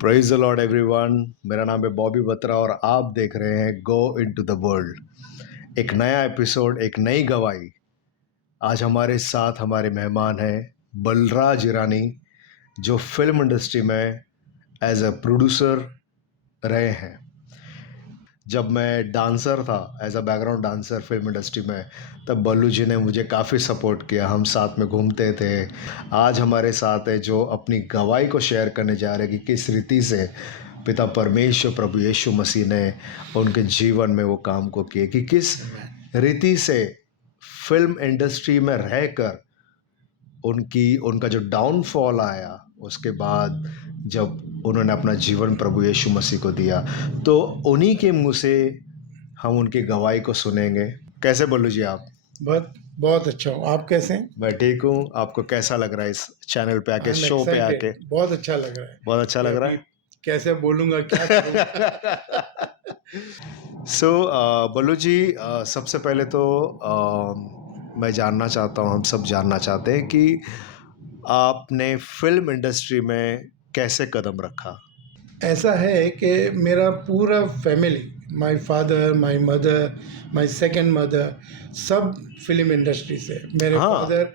Praise the Lord everyone. मेरा नाम है बॉबी बत्रा और आप देख रहे हैं गो इनटू द वर्ल्ड। एक नया एपिसोड, एक नई गवाही। आज हमारे साथ हमारे मेहमान हैं बलराज ईरानी, जो फिल्म इंडस्ट्री में एज अ प्रोड्यूसर रहे हैं। जब मैं डांसर था, as a background dancer film industry में, तब बल्लू जी ने मुझे काफ़ी सपोर्ट किया। हम साथ में घूमते थे। आज हमारे साथ है जो अपनी गवाही को शेयर करने जा रहे हैं कि किस रीति से पिता परमेश्वर प्रभु यीशु मसीह ने उनके जीवन में वो काम को किए, कि किस रीति से फिल्म इंडस्ट्री में रहकर उनका जो डाउनफॉल आया, उसके बाद जब उन्होंने अपना जीवन प्रभु यीशु मसीह को दिया, तो उन्हीं के मुंह से हम उनकी गवाही को सुनेंगे। कैसे बल्लू जी आप? बहुत बहुत अच्छा हूँ। आप कैसे हैं? मैं ठीक हूँ। आपको कैसा लग रहा है इस चैनल पे आके, I'm शो पे excited. आके? बहुत अच्छा लग रहा है। बहुत अच्छा लग रहा है। कैसे बोलूँगा, क्या करूँगा? बल्लू जी, सबसे पहले तो मैं जानना चाहता हूँ, हम सब जानना चाहते हैं कि आपने फिल्म इंडस्ट्री में कैसे कदम रखा? ऐसा है कि मेरा पूरा family, my father, my mother, my second mother, सब फिल्म इंडस्ट्री से। मेरे हाँ। फादर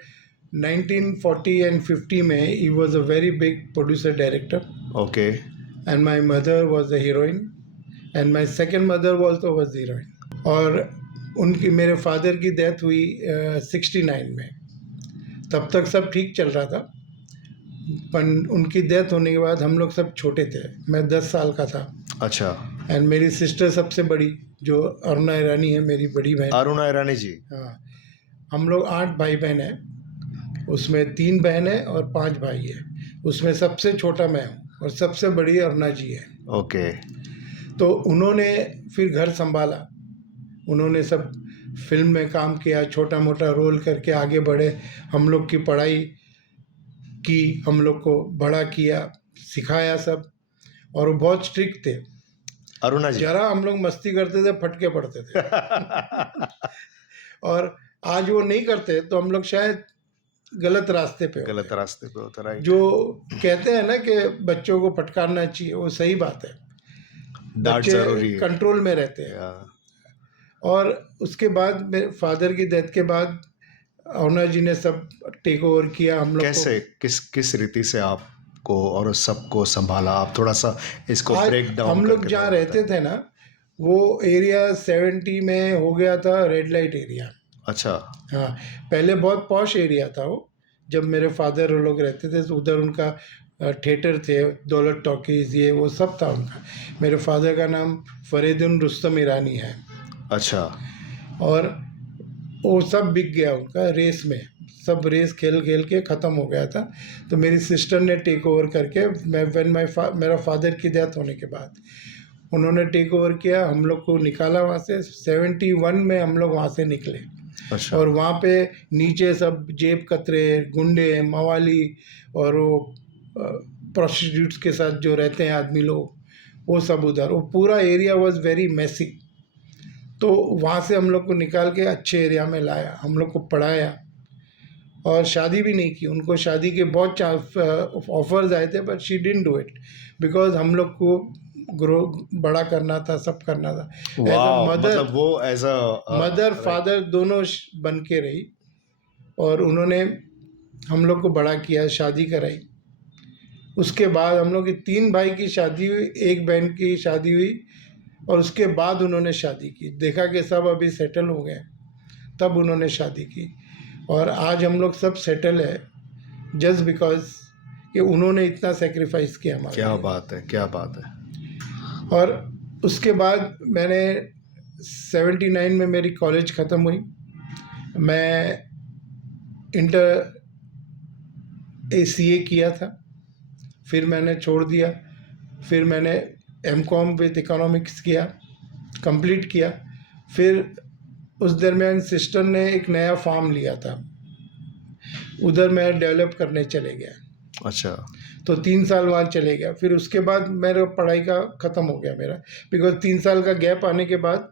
1940 एंड 50 में he was a very big producer director, okay. And my mother was a heroine, and my second mother also was heroine. और उनकी, मेरे father की death हुई 69 में। तब तक सब ठीक चल रहा था, पर उनकी डेथ होने के बाद हम लोग सब छोटे थे। मैं 10 साल का था। अच्छा। एंड मेरी सिस्टर सबसे बड़ी, जो अरुणा ईरानी है, मेरी बड़ी बहन। अरुणा ईरानी जी। हाँ, हम लोग 8 भाई बहन हैं। उसमें 3 बहन है और 5 भाई है। उसमें सबसे छोटा मैं हूँ और सबसे बड़ी अरुणा जी है। ओके। तो उन्होंने फिर घर संभाला। उन्होंने सब फिल्म में काम किया, छोटा मोटा रोल करके आगे बढ़े। हम लोग की पढ़ाई की, हम लोग को बड़ा किया, सिखाया सब। और वो बहुत स्ट्रिक्ट थे। अरुणा जी। जरा हम लोग मस्ती करते थे, फटके पड़ते थे। और आज वो नहीं करते तो हम लोग शायद गलत रास्ते पे गलत होते। रास्ते पे होता, राइट। जो कहते हैं ना कि बच्चों को फटकारना चाहिए, वो सही बात है। डांट बच्चे जरूरी है। कंट्रोल में रहते हैं। या, और उसके बाद मेरे फादर की डेथ के बाद अरुणा जी ने सब टेक ओवर किया हम लोग को। कैसे, किस रीति से आपको और सबको संभाला? आप थोड़ा सा इसको आज ब्रेक डाउन हम लोग करके जहाँ थोड़ा रहते बताएं। थे ना, वो एरिया 70 में हो गया था रेड लाइट एरिया। अच्छा। हाँ, पहले बहुत पॉश एरिया था वो। जब मेरे फादर वो लोग रहते थे तो उधर उनका थिएटर थे, दौलत टॉकीज, ये वो सब था उनका। मेरे फादर का नाम फरीदुन रुस्तम ईरानी है। अच्छा। और वो सब बिक गया उनका रेस में। सब रेस खेल खेल के ख़त्म हो गया था। तो मेरी सिस्टर ने टेक ओवर करके, मेरा फादर की डेथ होने के बाद उन्होंने टेक ओवर किया, हम लोग को निकाला वहाँ से। 71 में हम लोग वहाँ से निकले। अच्छा। और वहाँ पे नीचे सब जेब कतरे, गुंडे, मवाली और वो प्रोस्टिट्यूट्स के साथ जो रहते हैं आदमी लोग, वो सब उधर। वो पूरा एरिया वॉज वेरी मैसी। तो वहाँ से हम लोग को निकाल के अच्छे एरिया में लाया, हम लोग को पढ़ाया। और शादी भी नहीं की। उनको शादी के बहुत ऑफर्स आए थे, but she didn't do it, because हम लोग को ग्रो बड़ा करना था, सब करना था। एज अ वाह, मदर, मतलब वो एज अ मदर फादर दोनों बन के रही। और उन्होंने हम लोग को बड़ा किया, शादी कराई। उसके बाद हम लोग की 3 भाई की शादी हुई, 1 बहन की शादी हुई। और उसके बाद उन्होंने शादी की, देखा कि सब अभी सेटल हो गए, तब उन्होंने शादी की। और आज हम लोग सब सेटल है जस्ट बिकॉज कि उन्होंने इतना सेक्रीफाइस किया हमारे क्या लिए। बात है, क्या बात है। और उसके बाद मैंने 79 में मेरी कॉलेज ख़त्म हुई। मैं इंटर ACA किया था, फिर मैंने छोड़ दिया। फिर मैंने MCOM विद इकोनॉमिक्स किया, कंप्लीट किया। फिर उस दरमियान सिस्टर ने एक नया फार्म लिया था, उधर मैं डेवलप करने चले गया। अच्छा। तो 3 साल वहाँ चले गया। फिर उसके बाद मेरा पढ़ाई का ख़त्म हो गया मेरा, बिकॉज 3 साल का गैप आने के बाद,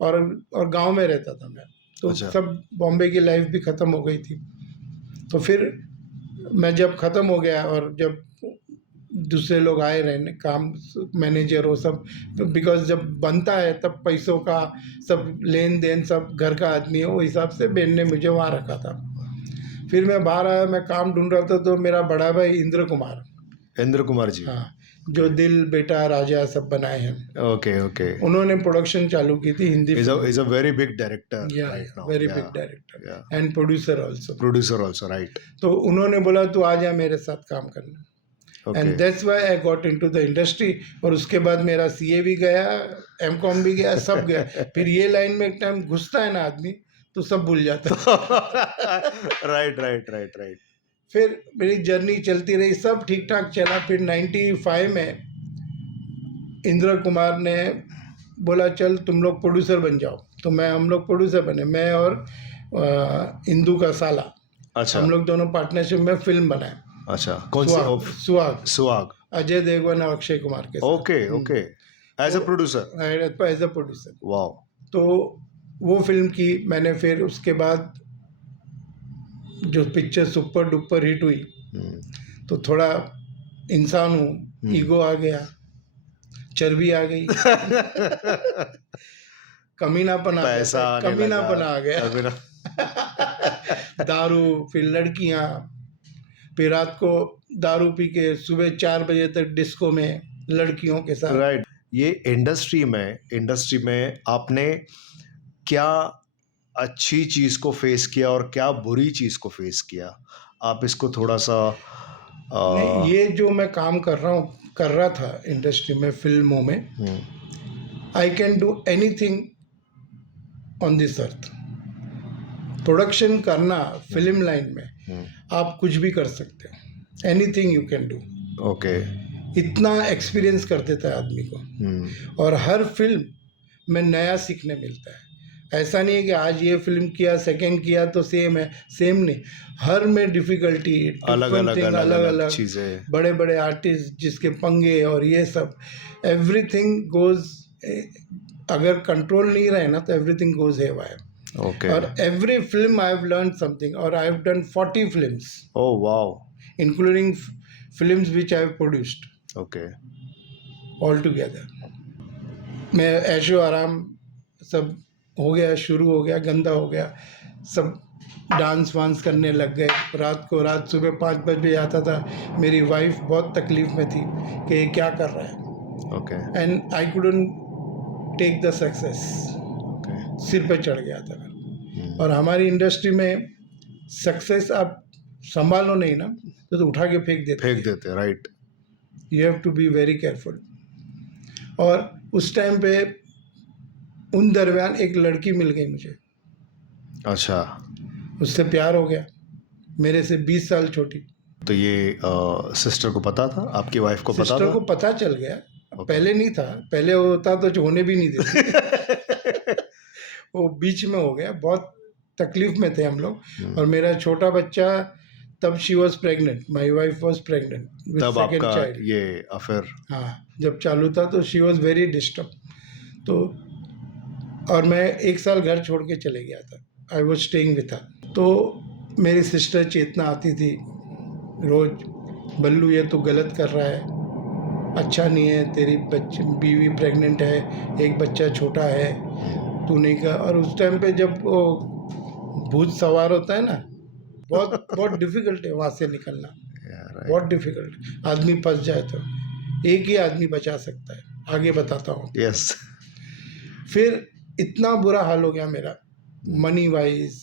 और गांव में रहता था मैं, तो अच्छा। सब बॉम्बे की लाइफ भी ख़त्म हो गई थी। तो फिर मैं जब ख़त्म हो गया और जब दूसरे लोग आए रहने काम, मैनेजर वो सब, बिकॉज जब बनता है तब पैसों का सब लेन देन सब घर का आदमी है, वो हिसाब से बहन ने मुझे वहाँ रखा था। फिर मैं बाहर आया, मैं काम ढूंढ रहा था, तो मेरा बड़ा भाई इंद्र कुमार जी। हाँ, जो दिल बेटा राजा सब बनाए हैं, ओके ओके। उन्होंने प्रोडक्शन चालू की थी Hindi is a very big director right now. Very big director and producer producer right. तो उन्होंने बोला तू आ जा मेरे साथ काम करना, Okay. And that's why I got into the industry. और उसके बाद मेरा सीए भी गया, एमकॉम भी गया, सब गया। फिर ये लाइन में एक टाइम घुसता है ना आदमी, तो सब भूल जाता है। राइट। फिर मेरी जर्नी चलती रही, सब ठीक ठाक चला। फिर 95 में इंद्र कुमार ने बोला चल तुम लोग प्रोड्यूसर बन जाओ, तो हम लोग प्रोड्यूसर बने, मैं और इंदू का साला। अच्छा। हम लोग दोनों पार्टनरशिप में फिल्म बनाए। अच्छा, कौन सी? सुहाग। अजय देवगन और अक्षय कुमार के साथ। Okay as a producer. Wow. तो वो फिल्म की मैंने। फिर उसके बाद जो पिक्चर सुपर डुपर हिट हुई, तो थोड़ा इंसान हूँ, ईगो आ गया, चर्बी आ गई, कमीनापन आ गया। दारू, फिर लड़कियाँ, फिर रात को दारू पी के सुबह 4 बजे तक डिस्को में लड़कियों के साथ। राइट। ये इंडस्ट्री में आपने क्या अच्छी चीज को फेस किया और क्या बुरी चीज को फेस किया? आप इसको थोड़ा सा नहीं, ये जो मैं काम कर रहा था इंडस्ट्री में, फिल्मों में, I can do anything on this earth. Production करना फिल्म लाइन में आप कुछ भी कर सकते हो, anything you can do. Okay. इतना एक्सपीरियंस कर देता है आदमी को, और हर फिल्म में नया सीखने मिलता है। ऐसा नहीं है कि आज ये फिल्म किया, सेकंड किया तो सेम है, सेम नहीं, हर में डिफिकल्टी, अलग चीजें, बड़े बड़े आर्टिस्ट जिसके पंगे और ये सब, एवरीथिंग गोज, अगर कंट्रोल नहीं रहे ना तो एवरीथिंग गोज हेवायर। Okay. और every film I have learn something, और I have done 40 films. Oh wow. Including films which I have produced. Okay. All together मैं ऐशो आराम सब हो गया, शुरू हो गया, गंदा हो गया, सब डांस वांस करने लग गए। रात सुबह 5 बजे आता था। मेरी वाइफ बहुत तकलीफ में थी कि ये क्या कर रहा है। Okay. And I couldn't take the success. सिर पे चढ़ गया था। और हमारी इंडस्ट्री में सक्सेस आप संभालो नहीं ना तो उठा के फेंक देते। Right. You have to be very careful. और उस टाइम पे उन दरमियान एक लड़की मिल गई मुझे। अच्छा। उससे प्यार हो गया, मेरे से 20 साल छोटी। तो ये सिस्टर को पता था? आपकी वाइफ को पता था? सिस्टर को पता चल गया। पहले नहीं था, पहले होता तो होने भी नहीं देते। वो बीच में हो गया, बहुत तकलीफ में थे हम लोग। और मेरा छोटा बच्चा, तब she was pregnant, my wife was pregnant with second child. ये अफेयर हाँ, जब चालू था तो शी वॉज वेरी डिस्टर्ब। तो और मैं 1 साल घर छोड़ के चले गया था। I was staying with her. तो मेरी सिस्टर चेतना आती थी रोज, बल्लू ये तो गलत कर रहा है, अच्छा नहीं है, तेरी बीवी प्रेग्नेंट है, एक बच्चा छोटा है, तू नहीं कर। और उस टाइम पे जब वो भूत सवार होता है ना, बहुत डिफिकल्ट है वहाँ से निकलना। बहुत डिफिकल्ट। आदमी फंस जाए तो एक ही आदमी बचा सकता है। आगे बताता हूँ। यस। फिर इतना बुरा हाल हो गया मेरा, मनी वाइज।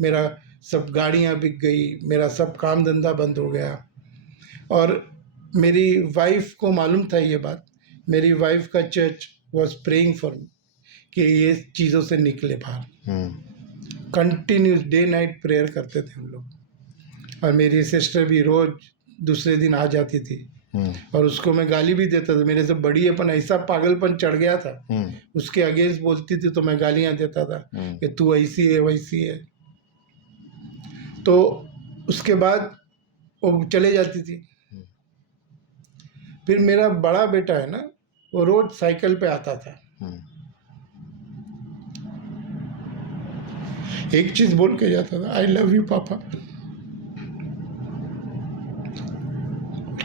मेरा सब गाड़ियाँ बिक गई, मेरा सब काम धंधा बंद हो गया। और मेरी वाइफ को मालूम था ये बात। मेरी वाइफ का church was praying for me कि ये चीज़ों से निकले बाहर। कंटिन्यूस डे नाइट प्रेयर करते थे हम लोग। और मेरी सिस्टर भी रोज दूसरे दिन आ जाती थी, और उसको मैं गाली भी देता था। मेरे से बड़ी अपन ऐसा पागलपन चढ़ गया था, उसके अगेंस्ट बोलती थी तो मैं गालियाँ देता था कि तू ऐसी है वैसी है। तो उसके बाद वो चले जाती थी। फिर मेरा बड़ा बेटा है ना, वो रोज साइकिल पे आता था। एक चीज बोल के जाता था, आई लव यू पापा,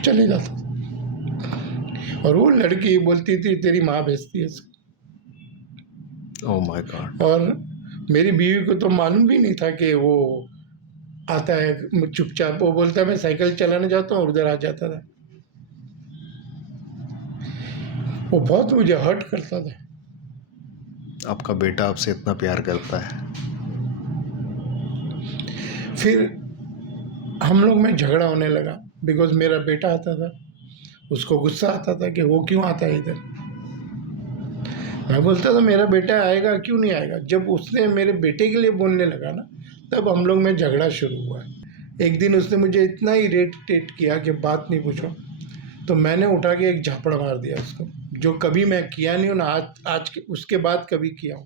चले जाता था। और वो लड़की बोलती थी तेरी माँ भेजती है इसको। Oh my God. और मेरी बीवी को तो मालूम भी नहीं था कि वो आता है। चुपचाप वो बोलता मैं साइकिल चलाने जाता हूँ और उधर आ जाता था। वो बहुत मुझे हर्ट करता था। आपका बेटा आपसे इतना प्यार करता है। फिर हम लोग में झगड़ा होने लगा बिकॉज मेरा बेटा आता था, उसको गुस्सा आता था कि वो क्यों आता है इधर। मैं बोलता था मेरा बेटा आएगा, क्यों नहीं आएगा। जब उसने मेरे बेटे के लिए बोलने लगा ना, तब हम लोग में झगड़ा शुरू हुआ। एक दिन उसने मुझे इतना इरिटेट किया कि बात नहीं पूछो, तो मैंने उठा के एक झापड़ मार दिया उसको, जो कभी मैं किया नहीं हूँ ना आज के उसके बाद कभी किया हूँ।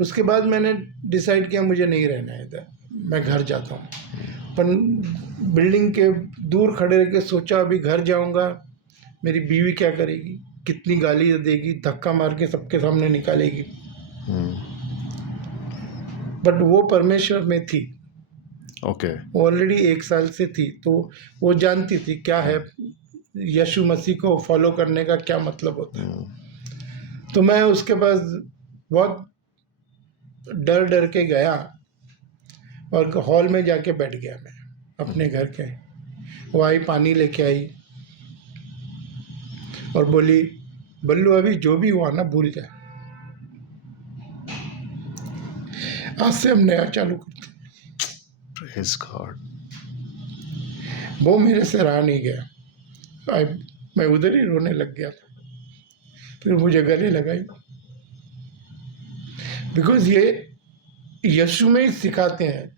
उसके बाद मैंने डिसाइड किया मुझे नहीं रहना है इधर, मैं घर जाता हूँ। पर बिल्डिंग के दूर खड़े रह के सोचा अभी घर जाऊँगा, मेरी बीवी क्या करेगी, कितनी गाली देगी, धक्का मार के सबके सामने निकालेगी। बट वो परमेश्वर में थी, ओके। वो ऑलरेडी 1 साल से थी, तो वो जानती थी क्या है यीशु मसीह को फॉलो करने का क्या मतलब होता है। तो मैं उसके पास बहुत डर डर के गया और हॉल में जाके बैठ गया मैं अपने घर के। वो आई, पानी लेके आई और बोली बल्लू अभी जो भी हुआ ना भूल जा, आज से हम नया चालू करते हैं। Praise God. वो मेरे से रहा नहीं गया, मैं उधर ही रोने लग गया था। फिर मुझे गले लगाई, बिकॉज ये यीशु में ही सिखाते हैं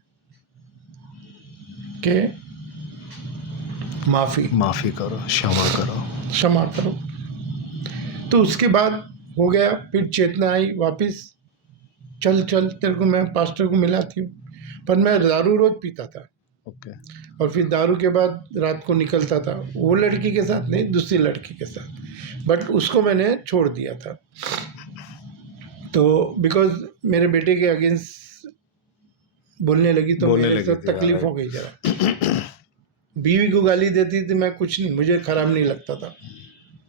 कि माफी करो, क्षमा करो। तो उसके बाद हो गया, फिर चेतना आई वापस, चल तेरे को मैं पास्टर को मिलाती हूँ। पर मैं दारू रोज पीता था। ओके। और फिर दारू के बाद रात को निकलता था, वो लड़की के साथ नहीं, दूसरी लड़की के साथ, बट उसको मैंने छोड़ दिया था। तो बिकॉज मेरे बेटे के अगेंस्ट बोलने लगी तो मेरे साथ तकलीफ हो गई जरा। बीवी को गाली देती थी, मैं कुछ नहीं, मुझे खराब नहीं लगता था,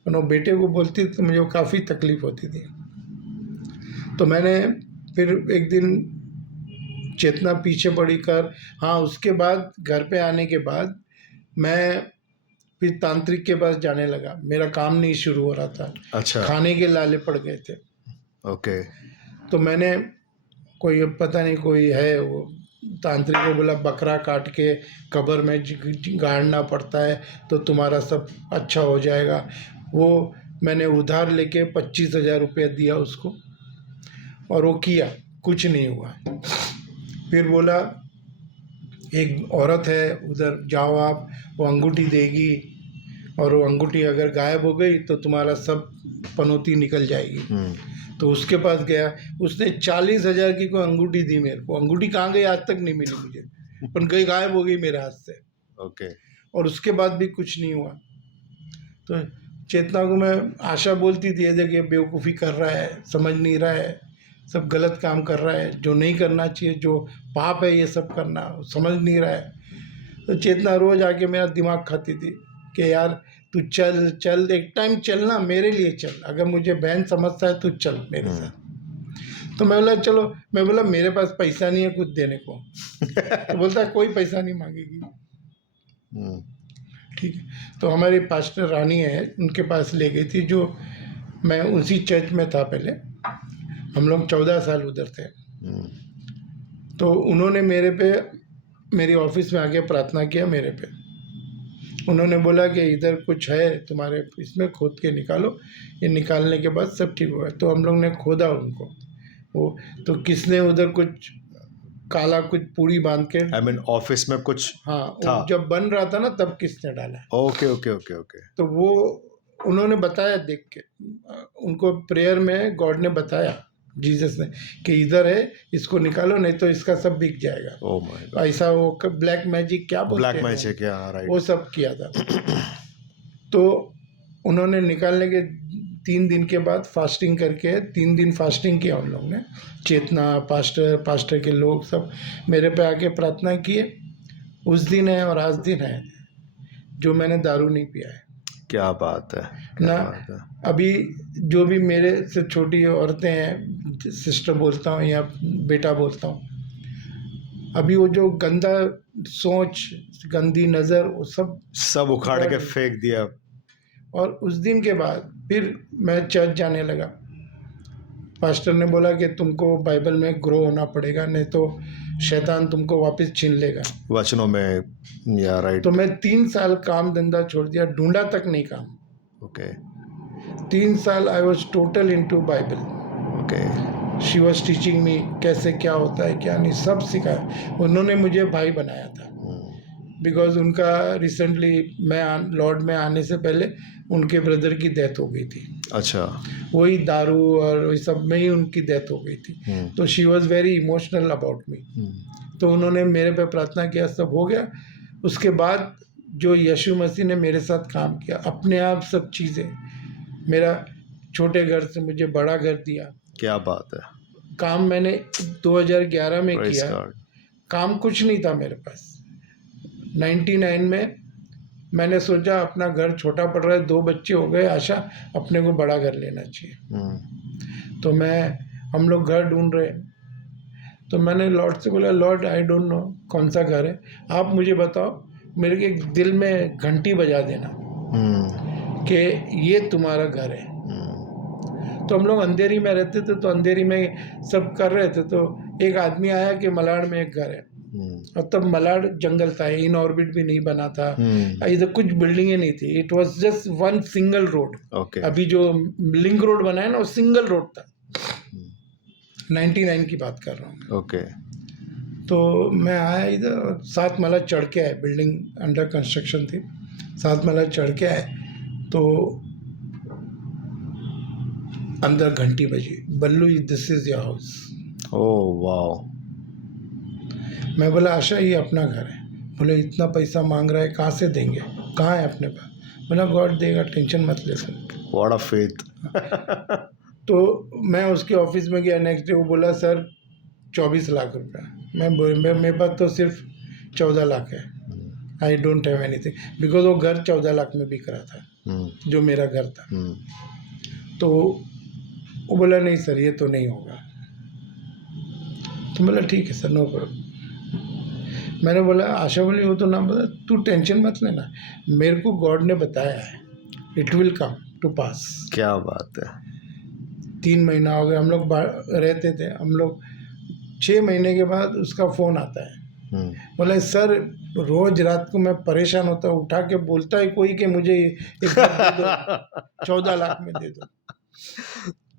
पर वो बेटे को बोलती तो मुझे काफ़ी तकलीफ होती थी। तो मैंने फिर एक दिन चेतना पीछे पड़ी कर, हाँ उसके बाद घर पे आने के बाद मैं फिर तांत्रिक के पास जाने लगा। मेरा काम नहीं शुरू हो रहा था। अच्छा। खाने के लाले पड़ गए थे। ओके। तो मैंने कोई पता नहीं कोई है वो तांत्रिक को बोला बकरा काट के कब्र में गाड़ना पड़ता है तो तुम्हारा सब अच्छा हो जाएगा। वो मैंने उधार लेके 25,000 रुपया दिया उसको और वो किया, कुछ नहीं हुआ। फिर बोला एक औरत है उधर जाओ आप, वो अंगूठी देगी और वो अंगूठी अगर गायब हो गई तो तुम्हारा सब पनौती निकल जाएगी। तो उसके पास गया, उसने 40,000 की कोई अंगूठी दी मेरे को। अंगूठी कहाँ गई आज तक नहीं मिली मुझे, पर गई, गायब हो गई मेरे हाथ से। ओके। और उसके बाद भी कुछ नहीं हुआ। तो चेतना को मैं आशा बोलती थी ये देखिए बेवकूफ़ी कर रहा है, समझ नहीं रहा है, सब गलत काम कर रहा है, जो नहीं करना चाहिए, जो पाप है ये सब करना, समझ नहीं रहा है। तो चेतना रोज़ आके मेरा दिमाग खाती थी कि यार तू चल एक टाइम चलना, मेरे लिए चल, अगर मुझे बहन समझता है तो चल मेरे साथ। तो मैं बोला चलो, मैं बोला मेरे पास पैसा नहीं है कुछ देने को। तो बोलता कोई पैसा नहीं मांगेगी। ठीक है। तो हमारी पास्टर रानी है, उनके पास ले गई थी, जो मैं उसी चर्च में था पहले, हम लोग 14 साल उधर थे। तो उन्होंने मेरी ऑफिस में आके प्रार्थना किया मेरे पे। उन्होंने बोला कि इधर कुछ है तुम्हारे इसमें, खोद के निकालो। ये निकालने के बाद सब ठीक हुआ। तो हम लोग ने खोदा उनको, वो तो किसने उधर कुछ काला कुछ पूरी बांध के, आई मीन ऑफिस में कुछ हाँ था। जब बन रहा था ना तब किसने डाला। Okay okay okay okay. तो वो उन्होंने बताया देख के, उनको प्रेयर में गॉड ने बताया, जीसस ने, कि इधर है इसको निकालो नहीं तो इसका सब बिक जाएगा। Oh my God. ऐसा वो ब्लैक मैजिक क्या बोलते हैं, ब्लैक मैजिक, क्या, राइट, वो सब किया था। तो उन्होंने निकालने के 3 दिन के बाद फास्टिंग करके 3 दिन फास्टिंग किया उन लोगों ने। चेतना, पास्टर के लोग सब मेरे पे आके प्रार्थना किए। उस दिन है और आज दिन है जो मैंने दारू नहीं पिया है। क्या बात है, क्या ना बात है। अभी जो भी मेरे से छोटी औरतें हैं, सिस्टर बोलता हूँ या बेटा बोलता हूँ, अभी वो जो गंदा सोच, गंदी नज़र, वो सब उखाड़ के God- फेंक दिया। और उस दिन के बाद फिर मैं चर्च जाने लगा। पास्टर ने बोला कि तुमको बाइबल में ग्रो होना पड़ेगा, नहीं तो शैतान तुमको वापस छीन लेगा। वचनों में, या राइट। तो मैं 3 साल काम धंधा छोड़ दिया, ढूंढा तक नहीं काम। ओके 3 साल I was total into Bible. Okay she was teaching me कैसे क्या होता है क्या नहीं, सब सिखाया। उन्होंने मुझे भाई बनाया था, बिकॉज उनका रिसेंटली मैं लॉर्ड में आने से पहले उनके ब्रदर की डेथ हो गई थी। अच्छा। वही दारू और वही सब में ही उनकी डेथ हो गई थी। तो she was very emotional about me. तो उन्होंने मेरे पे प्रार्थना किया, सब हो गया। उसके बाद जो यीशु मसीह ने मेरे साथ काम किया, अपने आप सब चीज़ें, मेरा छोटे घर से मुझे बड़ा घर दिया। क्या बात है। काम मैंने 2011 में Praise किया। God. काम कुछ नहीं था मेरे पास। 99 में मैंने सोचा अपना घर छोटा पड़ रहा है, 2 बच्चे हो गए, आशा अपने को बड़ा घर लेना चाहिए। तो हम लोग घर ढूंढ रहे। तो मैंने लॉर्ड से बोला, लॉर्ड आई डोंट नो कौन सा घर है, आप मुझे बताओ, मेरे के दिल में घंटी बजा देना कि ये तुम्हारा घर है। तो हम लोग अंधेरी में रहते थे, तो अंधेरी में सब कर रहे थे। तो एक आदमी आया कि मलाड में एक घर है। और तब मलाड जंगल था, इन ऑर्बिट भी नहीं बना था, इधर कुछ बिल्डिंगें नहीं थी। It was just one single road. Okay अभी जो लिंक रोड बना है ना, वो सिंगल रोड था। 99 की बात कर रहा हूँ। ओके तो मैं आया इधर, 7 माला चढ़ के आए, बिल्डिंग अंडर कंस्ट्रक्शन थी, 7 माला चढ़ के आए। तो अंदर घंटी बजी, Ballu this is your house. Oh wow. मैं बोला, आशा ये अपना घर है। बोले इतना पैसा मांग रहा है, कहाँ से देंगे, कहाँ है अपने पास। बोला गॉड देगा, टेंशन मत ले सर। What a faith. तो मैं उसके ऑफिस में गया नेक्स्ट डे। वो बोला सर 24 लाख रुपया। मेरे पास तो सिर्फ 14 लाख है। I don't have anything, because वो घर 14 लाख में बिक रहा था, जो मेरा घर था। तो वो बोला नहीं सर, ये तो नहीं होगा। तो बोला ठीक है सर, नो प्रॉब्लम। मैंने बोला, आशा बोली वो तो ना, बोला तू टेंशन मत लेना, मेरे को गॉड ने बताया है, इट विल कम टू पास। क्या बात है। 3 महीना हो गया, हम लोग रहते थे। हम लोग 6 महीने के बाद उसका फ़ोन आता है। बोला सर रोज रात को मैं परेशान होता हूँ, उठा के बोलता है कोई कि मुझे एक घर दे दो, 14 लाख में दे दो।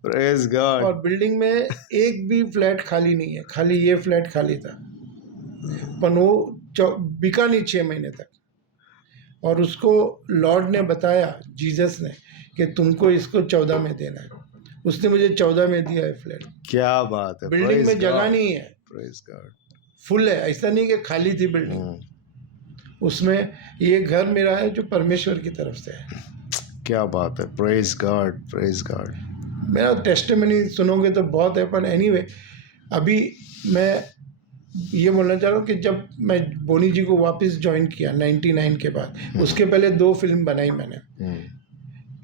Praise God. और बिल्डिंग में एक भी फ्लैट खाली नहीं है, खाली ये फ्लैट खाली था। पर वो बिका नहीं 6 महीने तक। और उसको लॉर्ड ने बताया, जीसस ने, कि तुमको इसको 14 में देना है। उसने मुझे 14 में दिया है फ्लैट। क्या बात है। बिल्डिंग में जगह नहीं है, प्रेज गॉड। फुल है, ऐसा नहीं कि खाली थी बिल्डिंग। उसमें ये घर मेरा है जो परमेश्वर की तरफ से है। क्या बात है। Praise God, praise God. मेरा टेस्टिमनी सुनोगे तो बहुत है, पर एनीवे अभी मैं ये बोलना चाह रहा हूँ कि जब मैं बोनी जी को वापस ज्वाइन किया 99 के बाद, उसके पहले 2 फिल्म बनाई मैंने,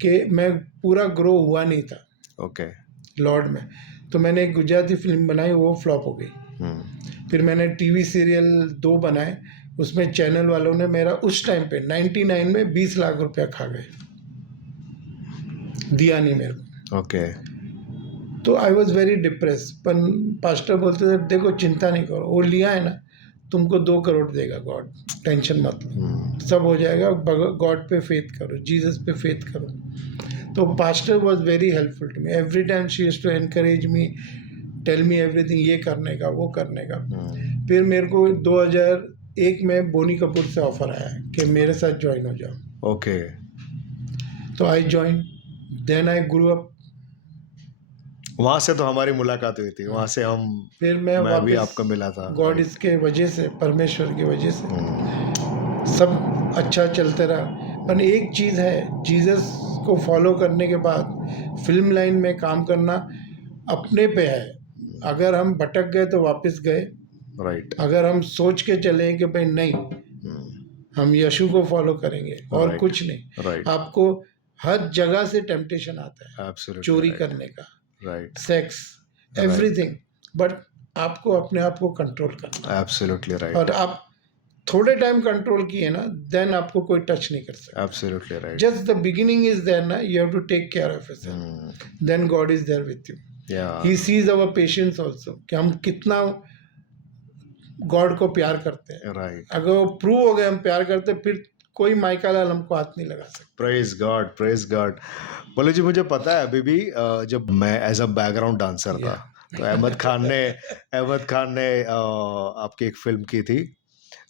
कि मैं पूरा ग्रो हुआ नहीं था ओके लॉर्ड में। तो मैंने एक गुजराती फिल्म बनाई, वो फ्लॉप हो गई। फिर मैंने टीवी सीरियल 2 बनाए, उसमें चैनल वालों ने मेरा उस टाइम पे 99 में 20 लाख रुपया खा गए, दिया नहीं मेरे को। ओके तो आई वॉज वेरी डिप्रेस। पर पास्टर बोलते थे देखो चिंता नहीं करो, वो लिया है ना, तुमको 2 करोड़ देगा गॉड, टेंशन मत लो, सब हो जाएगा, गॉड पे फेथ करो, जीसस पे फेथ करो। तो pastor was very helpful to me. Every time she used to encourage me, tell me everything, ये करने का वो करने का। फिर मेरे को 2001 में बोनी कपूर से ऑफर आया कि मेरे साथ ज्वाइन हो जाओ। ओके तो I join, then I grew up. वहाँ से तो हमारी मुलाकात हुई थी, वहाँ से हम फिर मैं भी वापस आपको मिला था। गॉड इसके वजह से, परमेश्वर की वजह से सब अच्छा चलते रहा। पर एक चीज़ है, जीसस को फॉलो करने के बाद फिल्म लाइन में काम करना अपने पे है। अगर हम भटक गए तो वापस गए, राइट। अगर हम सोच के चले कि भाई नहीं, हम यीशु को फॉलो करेंगे और Right. कुछ नहीं। Right. आपको हर जगह से टेम्पटेशन आता है, Absolutely चोरी right. करने का, Right. Sex, Right. Everything, but आपको अपने आप को कंट्रोल करना है। Absolutely right. और आप थोड़े टाइम कंट्रोल किए ना, देन आपको कोई टच नहीं कर सकता। Absolutely right. Just the beginning is there ना, you have to take care of yourself, Hmm. Then God is there with you. Yeah. He sees our patience also, कि हम कितना गॉड को प्यार करते हैं। Right. अगर वो प्रूव हो गए हम प्यार करते, फिर कोई माइका लाल हमको हाथ नहीं लगा सकता। Praise God, praise God. बोले जी, मुझे पता है अभी भी जब मैं एज अ बैकग्राउंड डांसर था, तो अहमद खान ने आपकी एक फिल्म की थी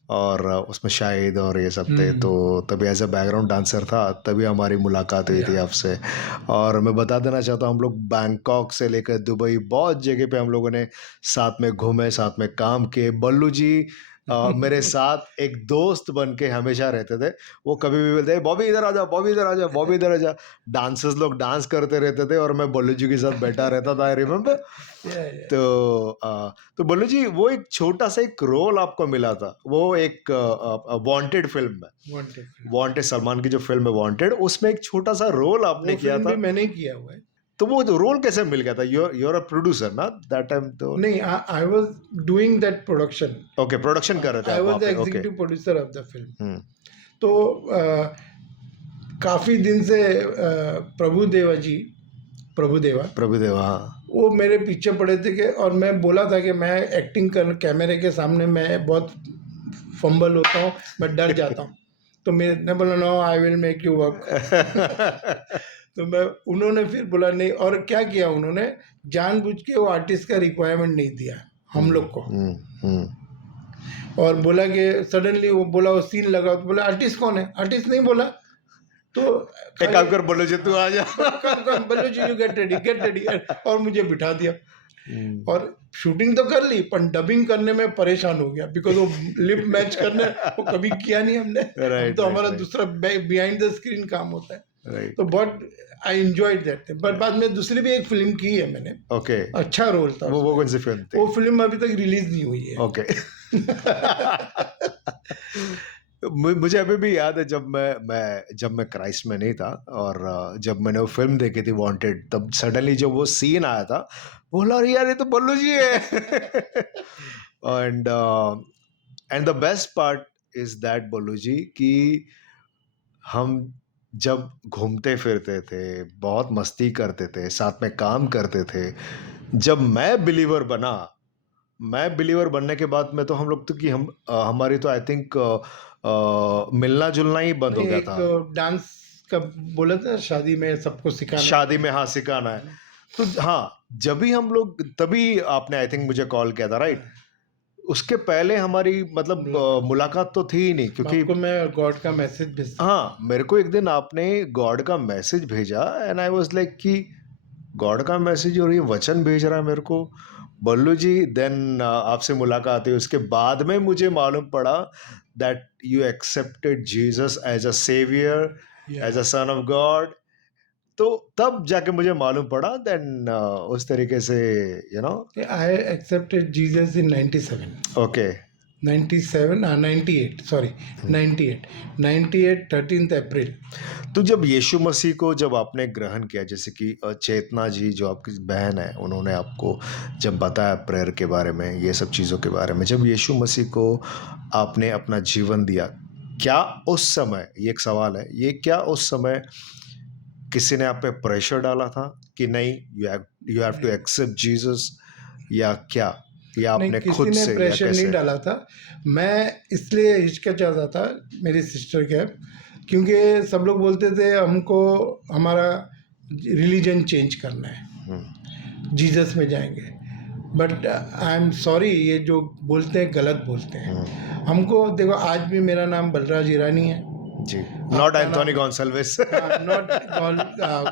और उसमें शाहिद और ये सब थे, तो तभी एज अ बैकग्राउंड डांसर था, तभी हमारी मुलाकात हुई थी आपसे। और मैं बता देना चाहता हूँ, हम लोग बैंकॉक से लेकर दुबई बहुत जगह पे हम लोगों ने साथ में घूमे, साथ में काम किए। बल्लू जी मेरे साथ एक दोस्त बन के हमेशा रहते थे। वो कभी भी बोलते बॉबी इधर आ जा, बॉबी इधर आ जा, बॉबी इधर आ जा। डांसर्स लोग डांस करते रहते थे और मैं बल्लू जी के साथ बैठा रहता था, आई रिमेम्बर। तो बल्लू जी, वो एक छोटा सा एक रोल आपको मिला था, वो एक वांटेड फिल्म में, वांटेड, सलमान की जो फिल्म है वांटेड, उसमें एक छोटा सा रोल आपने किया था। मैंने किया हुआ है। तो वो रोल कैसे मिल गया था? you're a producer ना दैट टाइम? तो नहीं, I was doing that production. Okay, production कर रहे थे आई आप वाज वहाँ the pay. Okay. Executive producer of the film. तो काफी दिन से प्रभुदेवा हाँ। वो मेरे पीछे पड़े थे कि, और मैं बोला था कि मैं एक्टिंग कर कैमरे के सामने मैं बहुत फंबल होता हूँ, मैं डर जाता हूँ। तो मैंने बोला no, I will make you work. तो उन्होंने फिर बोला नहीं, और क्या किया उन्होंने, जानबूझ के वो आर्टिस्ट का रिक्वायरमेंट नहीं दिया हम लोग को। और बोला कि सडनली वो बोला वो सीन लगा, तो बोला आर्टिस्ट कौन है, आर्टिस्ट नहीं बोला। तो एक काम कर, बोलो जी तू आ जा। बोलो जी यू गेट रेडी, और मुझे बिठा दिया। और शूटिंग तो कर ली, पर डबिंग करने में परेशान हो गया, बिकॉज वो लिप मैच करने वो कभी किया नहीं हमने। Right, तो हमारा right. दूसरा बिहाइंड द स्क्रीन काम होता है। Right. तो बहुत आई एंजॉयड दैट। बट बाद में दूसरी भी एक फिल्म की है मैंने। ओके। अच्छा रोल था। वो कौन सी फिल्म थी? वो फिल्म अभी तक रिलीज नहीं हुई है। ओके। मुझे अभी भी याद है, जब मैं क्राइस्ट में नहीं था और जब मैंने वो फिल्म देखी थी वांटेड, तब सडनली जब वो सीन आया था, बोला अरे यार ये तो बल्लू जी है। And the best part is that Ballu ji, कि हम जब घूमते फिरते थे, बहुत मस्ती करते थे, साथ में काम करते थे। जब मैं बिलीवर बनने के बाद में तो हम लोग तो, कि हमारी तो आई थिंक मिलना जुलना ही बंद हो गया था। डांस का बोला था, शादी में सबको सिखाना, शादी में हाँ सिखाना है। तो हाँ, जब भी हम लोग, तभी आपने आई थिंक मुझे कॉल किया था, राइट? उसके पहले हमारी मतलब मुलाकात तो थी ही नहीं, क्योंकि आपको मैं गॉड का मैसेज भेजा। हाँ, मेरे को एक दिन आपने गॉड का मैसेज भेजा एंड आई वाज लाइक कि गॉड का मैसेज और ये वचन भेज रहा है मेरे को बल्लू जी। देन आपसे मुलाकात हुई, उसके बाद में मुझे मालूम पड़ा that you accepted Jesus as a saviour, as a son of God. तो तब जाके मुझे मालूम पड़ा, देन उस तरीके से I accepted Jesus in 97। Okay. 98 sorry 98 13 अप्रैल। तो जब यीशु मसीह को जब आपने ग्रहण किया, जैसे कि चेतना जी जो आपकी बहन है, उन्होंने आपको जब बताया प्रेयर के बारे में, ये सब चीज़ों के बारे में, जब यीशु मसीह को आपने अपना जीवन दिया, क्या उस समय, ये एक सवाल है, ये क्या उस समय किसी ने आप पे प्रेशर डाला था कि नहीं you have to accept Jesus, या क्या, या आपने खुद से, किसी ने प्रेशर नहीं डाला था। मैं इसलिए हिचकिचाता था मेरी सिस्टर के, क्योंकि सब लोग बोलते थे हमको हमारा रिलीजन चेंज करना है, जीसस में जाएंगे। बट आई एम सॉरी, ये जो बोलते हैं गलत बोलते हैं। हमको देखो, आज भी मेरा नाम बलराज ईरानी है जी, नॉट एंथोनी गोंसाल्विस, नॉट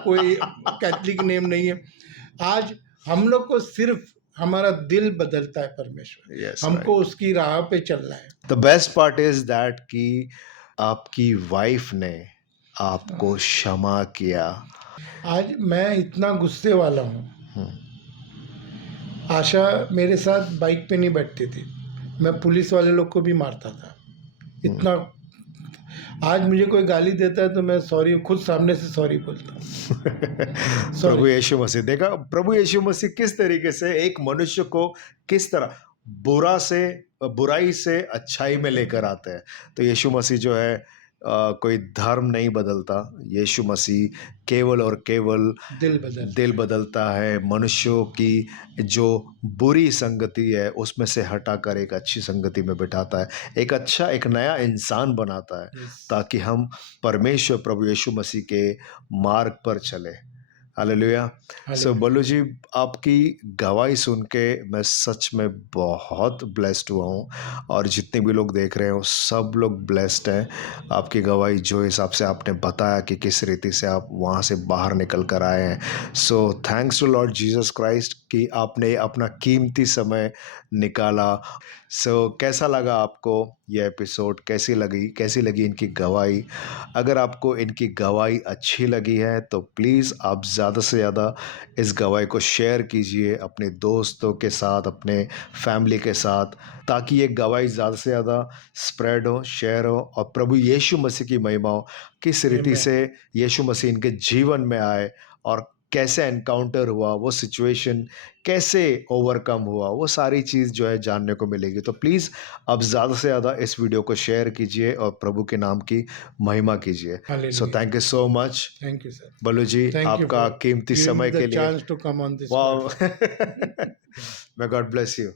कोई कैथलिक नेम नहीं है। आज हम लोग को सिर्फ हमारा दिल बदलता है परमेश्वर। yes, हमको right. उसकी राह पे चलना है। The best part is that कि आपकी वाइफ ने आपको क्षमा किया। आज मैं इतना गुस्से वाला हूँ। आशा मेरे साथ बाइक पे नहीं बैठती थी, मैं पुलिस वाले लोग को भी मारता था, इतना आज मुझे कोई गाली देता है तो मैं सॉरी खुद सामने से सॉरी बोलता हूँ। प्रभु यीशु मसीह, देखा प्रभु यीशु मसीह किस तरीके से एक मनुष्य को किस तरह बुराई से अच्छाई में लेकर आते हैं। तो यीशु मसीह जो है कोई धर्म नहीं बदलता। यीशु मसीह केवल और केवल दिल बदलता है। मनुष्यों की जो बुरी संगति है उसमें से हटाकर एक अच्छी संगति में बिठाता है, एक नया इंसान बनाता है, ताकि हम परमेश्वर प्रभु यीशु मसीह के मार्ग पर चले। हालेलुया। सो बल्लू जी, आपकी गवाही सुन के मैं सच में बहुत ब्लेस्ड हुआ हूँ, और जितने भी लोग देख रहे हैं वो सब लोग ब्लेस्ड हैं। आपकी गवाही जो हिसाब से आपने बताया कि किस रीति से आप वहाँ से बाहर निकल कर आए हैं। So thanks to Lord Jesus Christ कि आपने अपना कीमती समय निकाला। सो कैसा लगा आपको यह एपिसोड? कैसी लगी इनकी गवाही? अगर आपको इनकी गवाही अच्छी लगी है तो प्लीज़ आप ज़्यादा से ज़्यादा इस गवाही को शेयर कीजिए अपने दोस्तों के साथ, अपने फैमिली के साथ, ताकि ये गवाही ज़्यादा से ज़्यादा स्प्रेड हो, शेयर हो, और प्रभु यीशु मसीह की महिमा हो। किस रीति से यीशु मसीह इनके जीवन में आए और कैसे एनकाउंटर हुआ, वो सिचुएशन कैसे ओवरकम हुआ, वो सारी चीज़ जो है जानने को मिलेगी। तो प्लीज़ आप ज़्यादा से ज़्यादा इस वीडियो को शेयर कीजिए और प्रभु के नाम की महिमा कीजिए। So thank you so much. Thank you sir. Ballu ji, आपका कीमती समय के लिए। Chance to come on this. Wow. May God bless you.